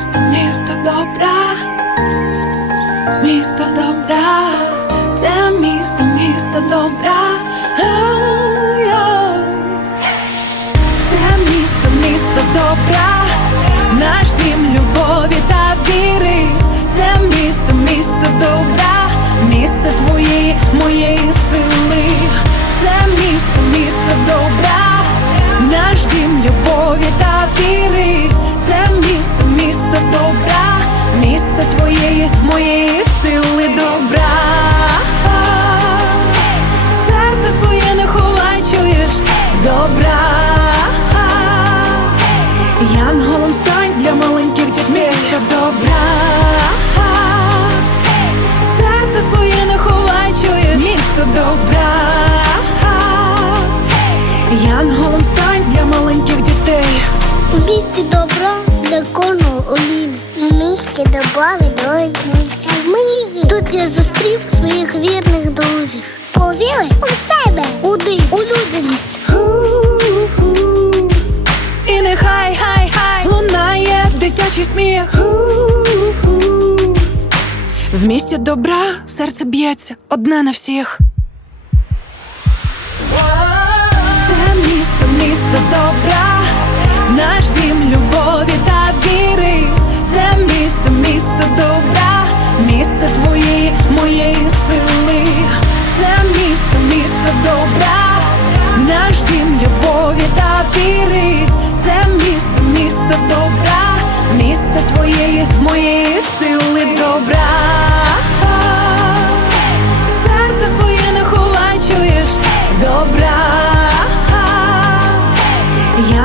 місто, місто добра, місто добра, це місто, місто добра. Ай-яй. Це місто, місто добра, місті добра для кожного олім. У місті добра відроджується мрії. Тут я зустрів своїх вірних друзів. Повіри у себе, у див, у людяність. І нехай хай хай лунає дитячий сміх. В місті добра серце б'ється одне на всіх.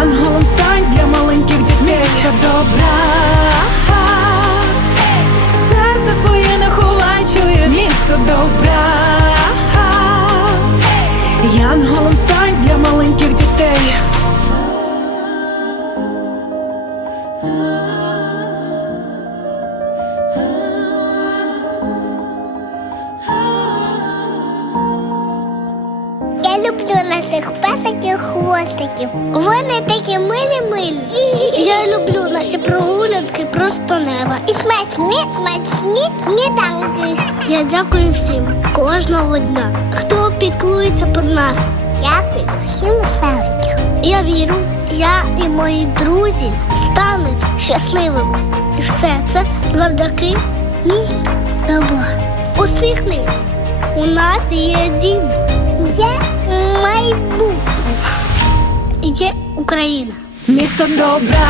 Янголом стань для маленьких дітей місто добра. Серце своє не ховай, чує місто добра. Янголом стань для маленьких дітей. Наших песиків хвостиків. Вони такі милі милі. Я люблю наші прогулянки просто неба. І смачні, смачні сніданки. Я дякую всім кожного дня, хто піклується про нас. Дякую всім селикам. Я вірю, я і мої друзі стануть щасливими. І все це завдяки місту добра. Усміхнись. У нас є дім. Є майбутнє. Є Україна. Місто добра,